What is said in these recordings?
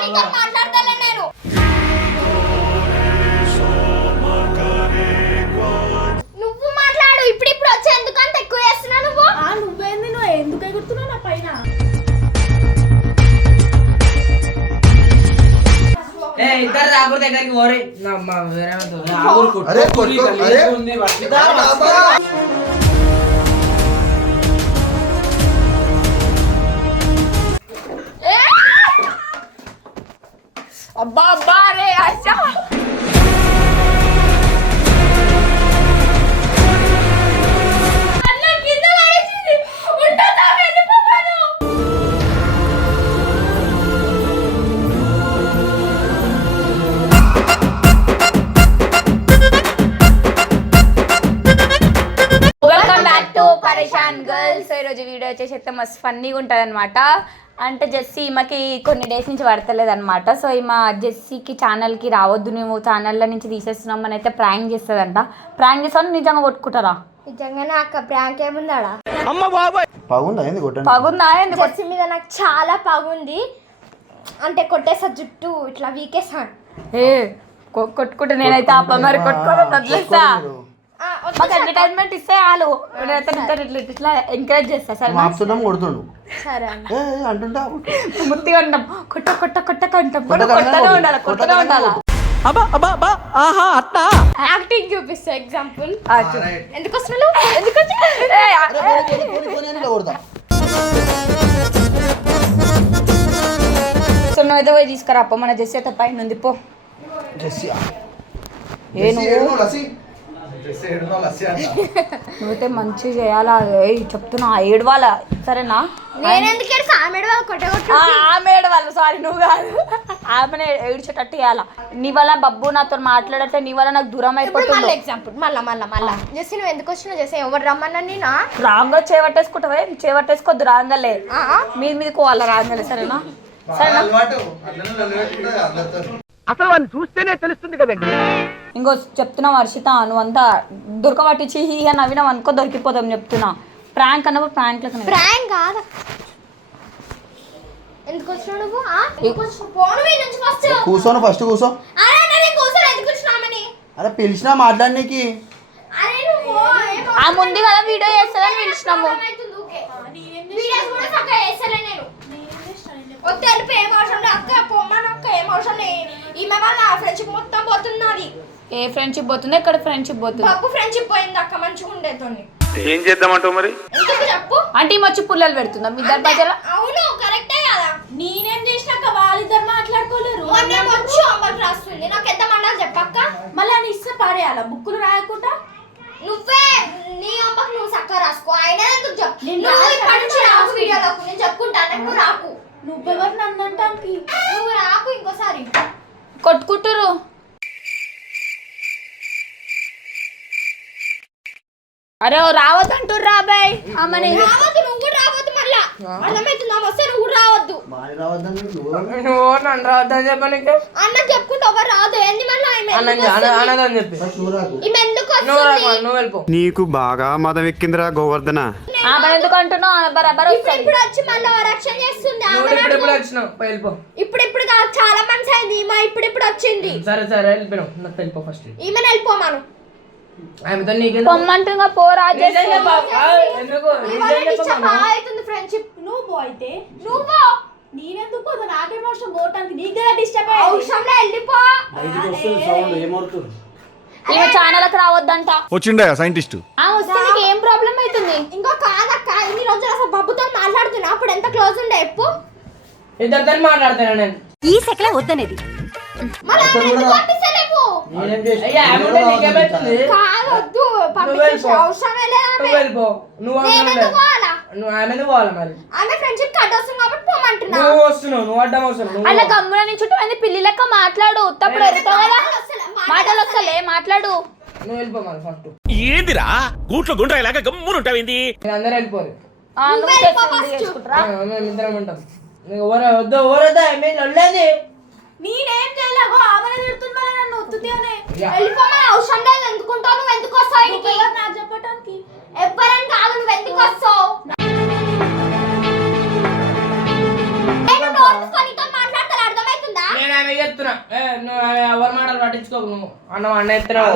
నీతో మాట్లాడతాలే నేను. నువ్వు మాట్లాడు. ఇప్పుడు వచ్చి ఎందుకంత ఎక్కువ చేస్తున్నావు నువ్వు? నువ్వేంది, నువ్వు ఎందుకు ఎగురుతున్నావు నా పైన? ఇద్దరు రాకూడదు దగ్గరికి ఓరే అబ్బా అబ్బా రే ఆశా. గర్ల్స్ ఈరోజు వీడియో వచ్చేసి అయితే మస్తు ఫన్నీగా ఉంటుంది అనమాట. అంటే జెస్సీ ఈమెకి కొన్ని డేస్ నుంచి పడతలేదు అనమాట. సో ఈమె జెస్సీకి ఛానల్కి రావద్దు, నువ్వు ఛానల్లో నుంచి తీసేస్తున్నాం అని అయితే ప్రాంక్ చేస్తుందంట. ప్రాంక్ చేస్తాను నిజంగా కొట్టుకుంటారా? నిజంగానే అక్క ప్రాంక్ ఏముందాడా? పగుందా ఎందుకు జెస్సీ మీద నాకు చాలా పగుంది. అంటే కొట్టేసా జుట్టు ఇట్లా వీకేసాను. కొట్టుకుంటే నేనైతే అప్ప మరి కొట్టుకోవడం వదిలేస్తా. మాకు ఎంటర్టైన్మెంట్ ఇస్తే వాళ్ళు ఇట్లా ఎంకరేజ్ చేస్తా. సరే కొడుతుండు సరే అంటుంటా ముత్తిగా ఉంటాం. కొట్ట కొట్ట కొట్టక ఉంటాం. కొట్టనే ఉండాలి, కొట్టనే ఉండాలా. యాక్టింగ్ చూపిస్తా ఎగ్జాంపుల్. ఎందుకు వస్తున్నావు? ఎందుకు సో నువ్వు పోయి తీసుకురా అప్ప. మన జెస్సీ అయితే పైన ఉంది పో. నువ్వైతే మంచిగా చేయాలా చెప్తున్నా. ఏడవాల సరేనా? ఆమె ఏడవాలి, సారీ నువ్వు కాదు. ఆమె ఏడ్చేటట్టు చేయాలా. నీ వల్ల బబ్బు నాతో మాట్లాడితే నీ వల్ల నాకు దూరం అయిపోతుంది. ఎగ్జాంపుల్ మళ్ళా జెస్సీ నువ్వు ఎందుకు వచ్చినావు? జెస్సీ ఎవరు రమ్మన్నా నేను రాంగా చేపట్టేసుకుంటావే. చేపట్టేసుకోద్దు రాంగలే, మీదకి పోవాలా రాంగలే. సరేనా? సరేనా? అసలు వాడిని చూస్తేనే తెలుస్తుంది కదండి. ఇంకో చెప్తున్నా వర్షిత, నువ్వంతా దొరకబట్టించి హీగా నవ్వినావు అనుకో దొరికిపోతాం చెప్తున్నా. ప్రాంక్ అన్నప్పుడు ప్రాంక్ ప్రాంక్ కాదు. ఎందుకు వచ్చినావు నువ్వు? కూర్చోను ఫస్ట్ కూర్చో. అరే పిలిచినా మాట్లాడనీకి. ఆ ముందు కదా వీడియో చేస్తుందని పిలిచినాము. ఏ ఫ్రెండ్షిప్ పోతుంది? ఎక్కడ ఫ్రెండ్షిప్ పోతుంది? ఫ్రెండ్షిప్ పోయింది అక్క. మంచిగా ఉండేతో ఏం చేద్దామంటావు మరి? చెప్పు. అంటే ఈ వచ్చి పుల్లలు పెడుతుందా మీ ఇద్దరు మధ్యలో? అవును కరెక్టే కదా. నేనేం చేసినాక వాళ్ళిద్దరు మాట్లాడుకోలేరు. రాస్తుంది నాకు ఎంత మండాలి చెప్పక్క. మళ్ళీ అని ఇస్తే పారేయాల బుక్కులు రాయకుండా. నువ్వే నీ అమ్మకు నువ్వు చక్కగా రాసుకో. ఆయన ఎందుకు చెప్పు? వీడియోలోకి నేను చెప్పుకుంటాను. నువ్వు రాకు. నువ్వెవరు నన్ను అంటానికి? నువ్వు రాకు ఇంకోసారి. కొట్టుకుంటారు. అరే రావద్దంటారు రాబాయ్. అమ్మని రావద్దు, నువ్వు రావద్దు. మళ్ళా అర్థమవుతుందా? వస్తే నువ్వు రావద్దు. నన్ను రావద్దని చెప్పనికి అన్న చెప్పుకుంటే ఎవరు రాదు. ఏంది మళ్ళీ అన్నదని చెప్పి నువ్వు వెళ్ళిపో. నీకు బాగా మదం ఎక్కిందిరా గోవర్ధన. ఎందుకు అంటున్నావు? బరాబర్ ఇప్పుడు వచ్చి మళ్ళీ రక్షణ చేస్తుంది. ఇప్పుడు కాదు, చాలా మంచి అయింది. ఈమె ఇప్పుడు వచ్చింది. సరే సరే వెళ్ళిపో. ఫస్ట్ ఈమెను వెళ్ళిపోమాను. పొమ్మంటుంగా పోరా. ఫ్రెండ్షిప్ నువ్వు అయితే నువ్వు నేనెందుకు పోతా? నాకేం అవసరం పోవటానికి? నీకు కదా డిస్టర్బ్ అవసరంలో వెళ్ళిపో. ఈమె ఛానల్కి రావద్దంట. వచ్చిండా సైంటిస్ట్? వస్తే నీకు ఏం ప్రాబ్లం అవుతుంది? ఇంకో కాదక్క, ఇన్ని రోజులు అసలు బబ్బుతో మాట్లాడుతున్నా. అప్పుడు ఎంత క్లోజ్ ఉండే ఎప్పు. ఇద్దరితో మాట్లాడుతున్నా నేను. ఈ సెకలే వద్దనేది. కాదొద్దు, అవసరమే లేదు. ఆమె ఫ్రెండ్షిప్ కట్ వస్తుంది కాబట్టి పోమంటున్నా. అలా గమ్మున నుంచి పిల్లి లెక్క మాట్లాడు. తప్పుడు మాటలు వస్తలే మాట్లాడు. ఏందిరా కూట్లో గుండ్రాయిలాగా గమ్మునుంటావింది? అందరూ వెళ్ళిపోరు. నేనేం చేయలేగో ఆమె తిడుతుంది. నన్ను వద్దుతేనే వెళ్ళిపోమని అవసరం లేదు. ఎందుకుంటావు? నువ్వు ఎందుకు వస్తావు? నాకు చెప్పటానికి ఎవ్వరని కాదు. నువ్వు ఎందుకు వస్తావు? మాట్లాడతా అర్థమవుతుందా? చెప్తున్నా నువ్వు ఎవరి మాటలు పట్టించుకోకు నువ్వు అన్న చెప్తున్నావు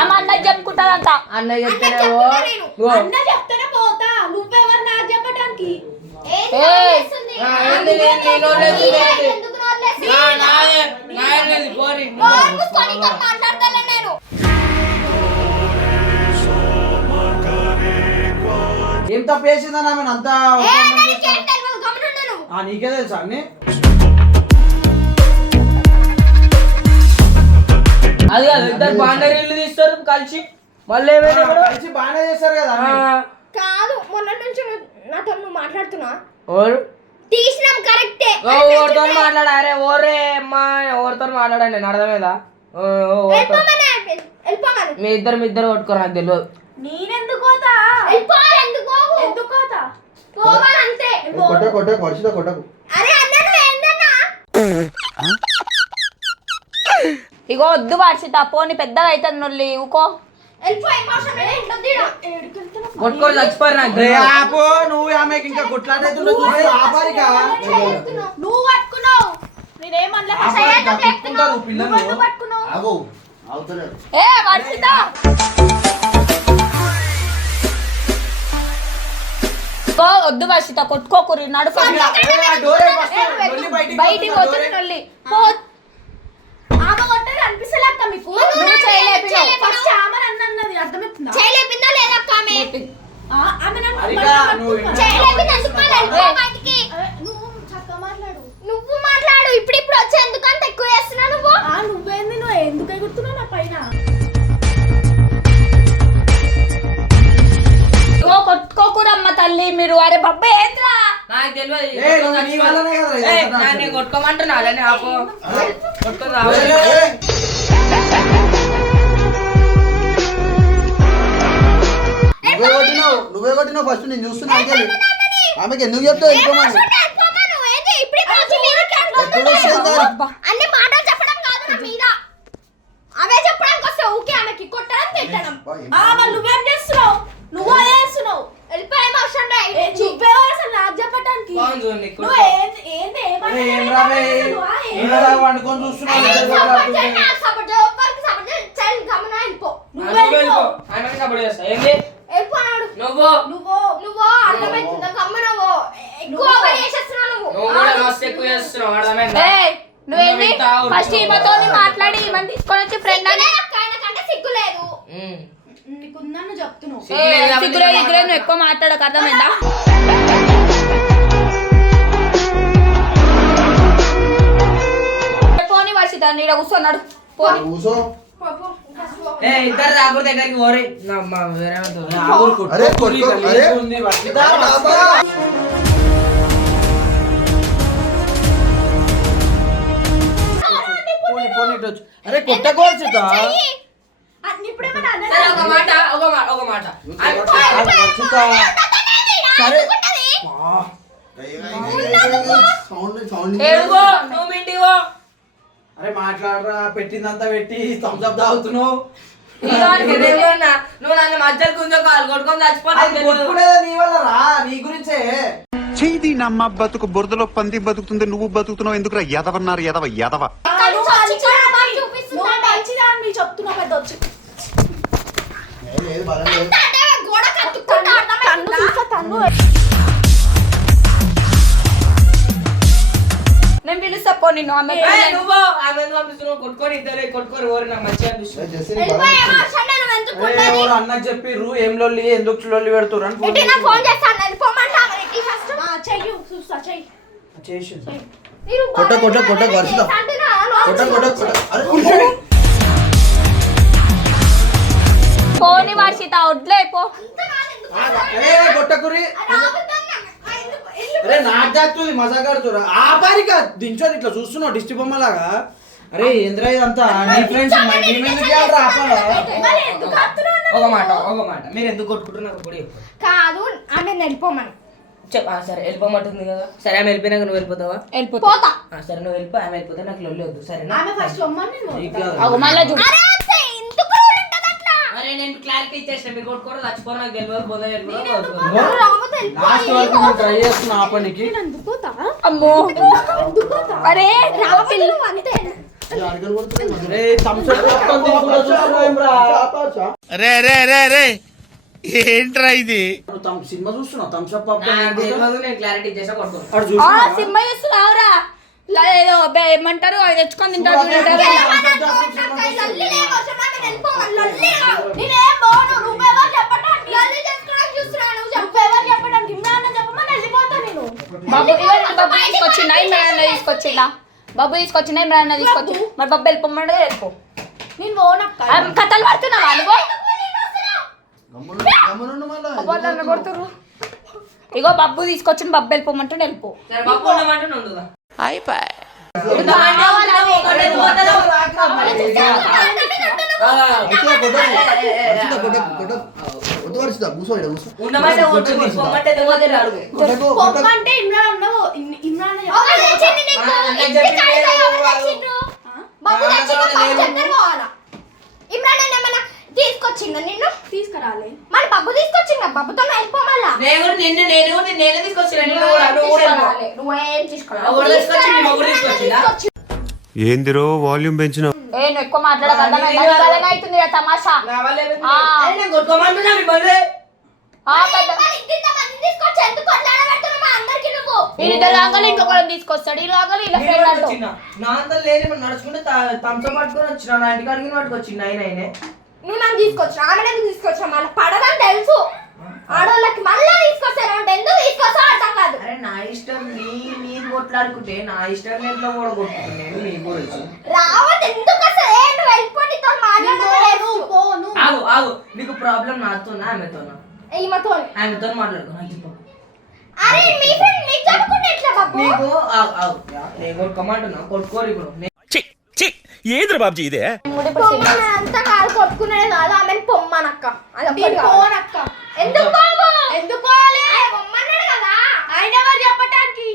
అమ్మ అన్నది చెప్పుకుంటాదంట. అన్న అన్న చెప్తున్నావు చెప్తున్నా నేను. అన్న చెప్తేనే పోతా. నువ్వెవరు నాకు చెప్పడానికి? ఎందుకు మాట్లాడతా నేను. ఏం తప్పు చేసిందని ఆమె అంతా నీకేం తెలియదు, గమనుండు నువ్వు. నీకే తెలుసా అన్ని అది కాదు ఇద్దరు బాండరీ ఇల్లు తీస్తారు కలిసి మళ్ళీ ఏమైనా కలిసి బాగానే చేస్తారు కదా అన్ని. కాదు మొన్నటి నుంచి నాతో నువ్వు మాట్లాడుతున్నా. ఎవరు తీసినాం కరెక్టే. ఎవరితో మాట్లాడారే ఓరే అమ్మా ఎవరితో మాట్లాడండి నేను అర్థమేదా వెళ్ళిపోమని. మీ ఇద్దరు కొట్టుకోరు నాకు తెలియదు. నేనెందుకు పోతా? ఎందుకు పోతా? పోవాలి అంతే. కొట్టకు వర్షిత కొట్టకు. అరే అన్న నువ్వేందన్నా? ఇగో వద్దు వర్షిత పోని పెద్దగా అవుతుంది నొల్లి ఊకో. వెళ్ళిపోయి మోసం ఇంట్లో తీయడం. కొట్టుకోరు చచ్చిపోరు నాకు రే తెలియదు. ఆపు, నువ్వు ఆమెకి ఇంకా కొట్లాడేస్తుండే చూసి ఆపాలికా. నువ్వు పట్టుకున్నావు. నేనేమన్నా పట్టుకుంటారు పిల్లలు. పట్టుకున్నావు. ఆగు అవుతలేదు. ఏ వర్షిత ఓ వద్దు వర్షిత కొట్టుకోకురి నడుపు బయటికి పోతుంది నొల్లి పో. ఆమె కొట్టేది అనిపిస్తలేక మీకు? నువ్వు చేయలేపినావు. ఫస్ట్ ఆమె అన్నది అర్థమవుతుందా? చేయలేపిందా లేదా అక్క ఆమె? ఆమె నన్ను హరిక, నువ్వు చేయలేపిందా ఎందుకు వెళ్ళిపో బయటికి. నువ్వు చక్కగా మాట్లాడు. నువ్వు మాట్లాడు ఇప్పుడు వచ్చి ఎందుకు అంత ఎక్కువ చేస్తున్నావు నువ్వు? నువ్వేంది? నువ్వు ఎందుకు ఎగురుతున్నావు నా పైన? ఓ కొట్టుకోకురమ్మ తల్లి మీరు. అరే బబ్బా ఏంద్రా నాకు తెలియదు ఏయ్, నువ్వు నీ వల్లనే కదరా ఇది అంతా నాకు నేను కొట్టుకోమంటున్నా అలానే ఆపు కొట్టుకుందా నువ్వే కొట్టినావు ఫస్ట్ నేను చూస్తున్నా ఆమెకి ఎందుకు చెప్తావు వెళ్ళిపోమని. వెళ్ళిపోమను. ఏంది ఇప్పుడు వచ్చి మీదకి అట్లా ఎప్పుడు వస్తుంది? అన్ని మాటలు చెప్పడం కాదు నా మీద. అవే చెప్పడానికి వస్తే ఊకే ఆమెకి కొట్టడం తిట్టడం. మరి నువ్వేం చేస్తున్నావు? నువ్వు అదే చేస్తున్నావు. వెళ్ళిపోయే అవసరం లేదు. నువ్వెవరు అసలు నాకు చెప్పడానికి? నువ్వు ఏంది ఏం రావే వండుకొని చూస్తున్నావు. సపోర్ట్ చేయండి, నాకు సపోర్ట్ చేయి. ఒక్కరికి సపోర్ట్ చేయి. చల్ గమన వెళ్ళిపో. వెళ్ళిపోనాడు. నువ్వు అర్థమవుతుందా? గమ్మనవు ఎక్కువ ఓవర్ చేసేస్తున్నావు నువ్వు. ఏయ్ నువ్వేంది ఫస్ట్ ఈమెతో మాట్లాడి ఈమెను తీసుకొని వచ్చి ఫ్రెండ్ అని కంటే సిగ్గు లేదు. నీకుందని చెప్తున్నావు. సిగ్గురే ఎగ్గురే నువ్వు ఎక్కువ మాట్లాడక అర్థమైందా? పోని వర్షిత నీడ కూర్చోన్నాడు పోని. కూసో. ఇద్దరు రాకూడదు దగ్గరికి ఓరే అరే కొట్టుకో. అరే అరే కొట్టకోవచ్చుతా. ఇప్పుడేమన్నా సరే ఒక మాట సరే ఏడుగో నువ్వు ఇంటివో అరే మాట్లాడరా, పెట్టిందంతా పెట్టి థమ్స్ అప్ తాగుతున్నావు. నువ్వు నన్ను మధ్యలో కొంచెం కాలు కొట్టుకొని చచ్చిపోతావు కొట్టుకునేది నీ వల్ల రా, నీ గురించే. చేయి నమ్మ బతుకు బురదలో పంది బతుకుతుంది నువ్వు బతుకుతున్నావు ఎందుకురా ఎదవన్నారు ఎదవ ఎదవ. మంచిదాన్ని చెప్తున్నా పెద్ద వచ్చి లేదు బలం లేదు. గోడ కట్టుకుంటా నేను పిలుస్తా పో నిన్ను ఆమె నువ్వు ఆమె పంపిస్తున్నావు కొట్టుకొని ఇద్దరే కొట్టుకొని ఓరి నాకు మంచిగా అనిపిస్తుంది జెస్సీ నీ బలం లేదు. ఎవరు అన్నకు చెప్పిర్రు ఏం లొల్లి ఎందుకు లొల్లి పెడుతుర్రు అని ఫోన్ చేసి. ఫోన్ చేస్తాను వెళ్ళిపోమంటా చెయ్యి చూస్తా చెయ్యి. చేసి కొట్ట వర్షిత కొట్ట. అరే పోని వర్షిత వడ్లే పో. కొట్టకురి. అరే నాకు జాతుంది మజాక్ ఆడుతురా. ఆ పారిక దించోని ఇట్లా చూస్తున్నావు దిష్టి బొమ్మలాగా. అరే ఏంద్రా ఇదంతా నీ ఫ్రెండ్స్ ఒక మాట మీరు ఎందుకు కొట్టుకుంటున్నారు ఇప్పుడు కాదు ఆమె వెళ్ళిపోమని సరే వెళ్ళిపోమంటుంది కదా సరే ఆమె వెళ్ళిపోయినాక నువ్వు వెళ్ళిపోతావా పోతా. సరే నువ్వు వెళ్ళిపో ఆమె వెళ్ళిపోతే నాకు లొల్లి వద్దు సరేనా ఆమె ఫస్ట్ రమ్మని అగో మళ్ళా చూడు. అరే అంతే ఎందుకు రూల్ ఉంటది అట్లా? అరే నేను క్లారిటీ ఇచ్చేసిన మీరు కొట్టుకోరు చచ్చిపోరు నాకు తెలియదు పోతే రాకపోతే లాస్ట్ వరకు నేను ట్రై చేస్తున్నా ఆ పనికి. ఎందుకు పోతా? అమ్మో ఎందుకు పోతా? అరే రావద్దు నువ్వు అంతే. రే thumbs up పట్టుకొని తీసుకుంటా చూస్తున్నావేం రా? రే రే రే రే ఏంట్రా ఇది? నువ్వు సినిమా చూస్తున్నావు thumbs up పట్టుకొని నేను క్లారిటీ చేసా కొట్టుకో. అటు చూస్తున్నావా? సినిమా చూస్తున్నావురా ఏదో ఏమంటారు అవి తెచ్చుకొని తింటారు చూడండి. ఏమనకు లల్లి లేవసం ఆమె వెళ్ళిపోవాలి లల్లి నేనేం పోను నువ్వెవరు చెప్పడానికి లల్లి చేసుకోవడానికి చూస్తున్నాను నువ్వెవరు చెప్పడానికి ఇమ్రాన్ చెప్పమని వెళ్ళిపోతా నేను బాబు బాబు తీసుకొచ్చిందా ఇమ్రాన్ తీసుకొచ్చిందా బాబు తీసుకొచ్చిందా ఇమ్రాన్ తీసుకొచ్చి మరి బాబు వెళ్ళిపోమంటే వెళ్ళిపో. నేను పోనక్క కథలు పడుతున్నావా నువ్వు? మళ్ళా నన్ను కొడుతుర్రు. ఇగో బబ్బు తీసుకొచ్చిన బబ్బు వెళ్ళిపోమంటే వెళ్ళిపో. సరే బాబు ఉండమంటే ఉండుదా. ఉండమంటే ఉంటుంది, పొమ్మంటే తెలియదు అడుగు. పొమ్మంటే ఇమ్రాన్ అన్నావు ఇమ్రాన్ బాబు చెప్పారు పోవాలా ఇమ్రాన్ ఏమన్నా తీసుకొచ్చిందా నిన్ను తీసుకురాలే మరి బాబు తీసుకొచ్చిందా బాబుతో వెళ్ళిపోమల్లా నేను తీసుకొచ్చిన నిన్ను కూడా, నువ్వు కూడా వెళ్ళిపో. నువ్వేం ఎవరు తీసుకొచ్చింది? మా ఊరు తీసుకొచ్చిందా? ఏందిరో వాల్యూమ్ పెంచిన నువ్వు ఎక్కువ మాట్లాడగలనా అవుతుంది తమాషా. నా వల్ల ఏమైంది? అరే నేను కొట్టుకోమంటున్నా మిమ్మల్ని. తీసుకొచ్చి ఎందుకు కొట్లాడబెడుతున్నావు మా అందరికి నువ్వు వీళ్ళిద్దరు రాగాలి ఇంకొకరు తీసుకొస్తాడు ఈ రాగాలి ఇలా నేను ఫ్రెండ్ కూడా అంటూ. వచ్చిన. నా అంతా లేని మనం నడుచుకుంటే తంస పట్టుకొని వచ్చిన నా ఇంటికి అడిగిన పట్టుకొచ్చింది అయినా నువ్వు నన్ను తీసుకొచ్చిన ఆమె ఎందుకు తీసుకొచ్చా మళ్ళీ పడదని తెలుసు ఆడవాళ్ళకి మళ్ళీ తీసుకొస్తాను అంటే ఎందుకు తీసుకొస్తా అర్థం కాదు అరే నా ఇష్టం మీరు కొట్లాడుకుంటే నా ఇష్టం ఎట్లా కూడా కొట్టుకుంటాను నేను మీ గురించి. రావద్దు ఎందుకు అసలు నువ్వు వెళ్ళిపోతే మాట్లాడలేదు పోను ఆగు ఆగు నీకు ప్రాబ్లం నాతోనా ఆమెతోనా? ఈమెతో ఆమెతో మాట్లాడుకో నాకు చెప్పు. అరే మీ ఫ్రెండ్ మీకు చెప్పుకుంటే ఎట్లా బాబు నీకు ఆగు ఆగు నేను కొట్టుకోమంటున్నా కొట్టుకోరు ఇప్పుడు. ఏంద్ర బాబ్జీ ఇదే? అంతా కాదు కొట్టుకునేది కాదు ఆమెను పొమ్మనక్క నేను పోనక్క ఎందుకు బాబు ఎందుకు పోవాలి పొమ్మన్నాడు కదా ఆయన ఎవరు చెప్పటానికి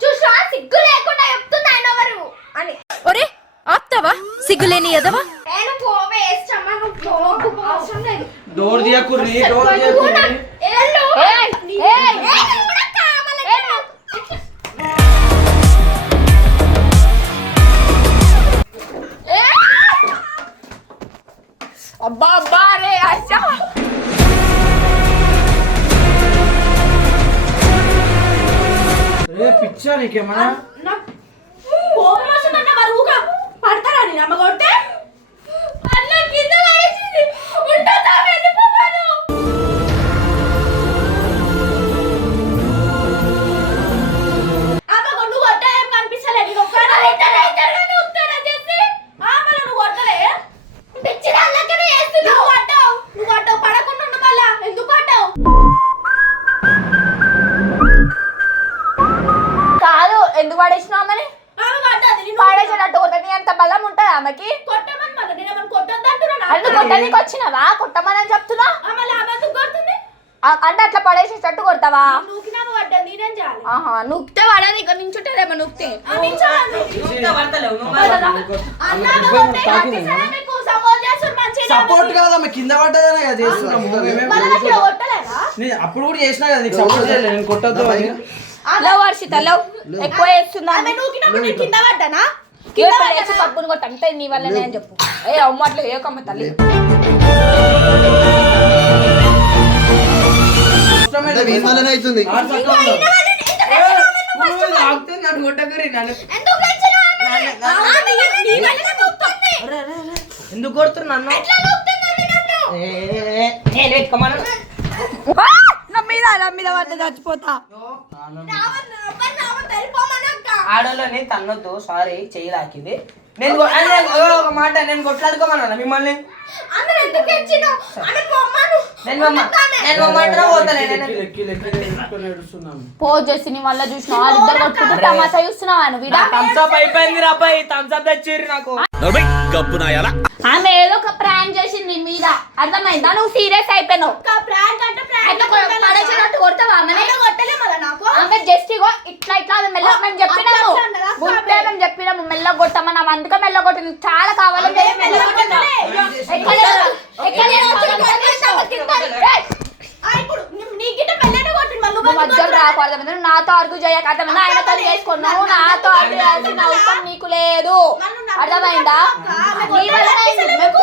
చూసా సిగ్గు లేకుండా చెప్తుంది ఆయన ఎవరు అని ఒరే ఆప్తావా సిగ్గులేని ఎదవా నేను పోవే వేస్తామా నువ్వు అవసరం లేదు డోర్ తీయకుర్రి డోర్ తీయకుర్రి. ఏళ్ళు ఏయ్, ఏయ్. నేను కూడా కావాలి అబ్బా అబ్బా రే అచ్చా రే పిచ్చా నీకేమన్నా? నాకు కోపం వస్తుందన్న మరి ఊక పడతారా నేను అమ్మ కొడితే అట్లా కింద పడేసింది ఉంటుందా వెళ్ళిపోవాను అమ్మ నువ్వు కొట్టా ఏం కనిపిస్తలేదు నేను ఒక్కడే చేసి మళ్ళీ నువ్వు కొట్టలే పిచ్చి దానిలెక్కనే చేస్తున్నావు నువ్వు కొట్టావు పడకుండా ఉండు మళ్ళా ఎందుకు కొట్టావు కాదు ఎందుకు పడేసినావు ఆమెని? ఆమె కొట్టదు నేను పడేసినట్టు కొట్టని అంత బలం ఉంటుంది ఆమెకి. కొట్టమని మళ్ళీ నేను ఏమన్నా కొట్టొద్దు అంటున్నా అందుకు కొట్టడానికి వచ్చినావా కొట్టమని చెప్తున్నా మళ్ళీ ఆమె ఎందుకు కొడుతుంది అంటే అట్లా పడేసేటట్టు కొడతావా? నూకినామ పడ్డా నేనేం చేయాలి ఆహా నూక్తే పడని ఇక్కడ నించుంటారేమో నూక్తే. నువ్వు పడతలేవు నువ్వు సపోర్ట్ కాదు ఆమె కింద పడ్డదనే కదా చేస్తున్నాము మేమేం అప్పుడు కూడా చేసినా కదా నీకు సపోర్ట్ చేయలేదు నేను కొట్టద్దు అని. లవ్ వర్షిత లవ్ ఎక్కువ చేస్తున్నా కింద పడ్డానా పప్పును కొట్ట అంతే నీ వల్లనే అని చెప్పు. ఏ అమ్మ అట్లా ఏ కమ్మ తల్లి అవుతుంది ఆడు చక్కగా ఉన్నాడు. నన్ను కొట్టకరి నన్ను ఎందుకు తెచ్చినావు ఆమె నీ వల్లనే మొత్తంది ఎందుకు కొడుతున్నా నన్ను? ఎట్లా నొక్కుతున్నావు నన్ను నేను ఎత్తుకోమను. నా మీద పడ్డ చచ్చిపోతా. రావద్దు వెళ్ళిపోమనక్క ఆడోళ్ళని తన్నొద్దు సారీ చెయ్యి తాకింది. నేను ఒక మాట నేను కొట్లాడుకోమన్నా మిమ్మల్ని. అందరూ ఎందుకు తెచ్చినావు ఆమె పొమ్మను నేను మొమ్మంటున్నా పోతాను లెక్కి తీసుకొని ఏడుస్తున్నాను. పోజ్ చేసి నీ వల్ల చూసిన వాళ్ళిద్దరు కొట్టుకుంటూ తమాషా చూస్తున్నావా నువ్వు ఈడ? థమ్స్అప్ అయిపోయింది రా అబ్బాయి థమ్స్అప్ తెచ్చిర్రు నాకు. గప్పు నాయాలా? ఆమె ఏదో ఒక ప్రాంక్ చేసింది నీ మీద అర్థమైందా? నువ్వు సీరియస్ అయిపోయినావు. ప్రాంక్ అంటే అట్లా పడేసినట్టు కొడతావా ఆమెని? కొట్టలే మళ్ళీ నాకు ఆమె జస్ట్ ఇగో ఇట్లా ఇట్లా ఆమె మెల్ల మేము చెప్పినాము అట్లా అన్నదా? ముందే మేము చెప్పినాము మెల్ల కొట్టమని ఆమె అందుకే మెల్ల కొట్టింది. చాలా కావాలి ఇప్పుడు నీ గిట్ట మెల్లనే కొట్టింది మళ్ళీ నువ్వు మధ్యలో రాకు అర్థమైంది. నువ్వు నాతో ఆర్గ్యూ చేయక అర్థమైందా? ఆయనతో చేసుకున్నావు, నాతో ఆర్గ్యూ చేయాల్సిన అవసరం నీకు లేదు. అర్థమైందా? నీ వల్లనే అయింది. మేము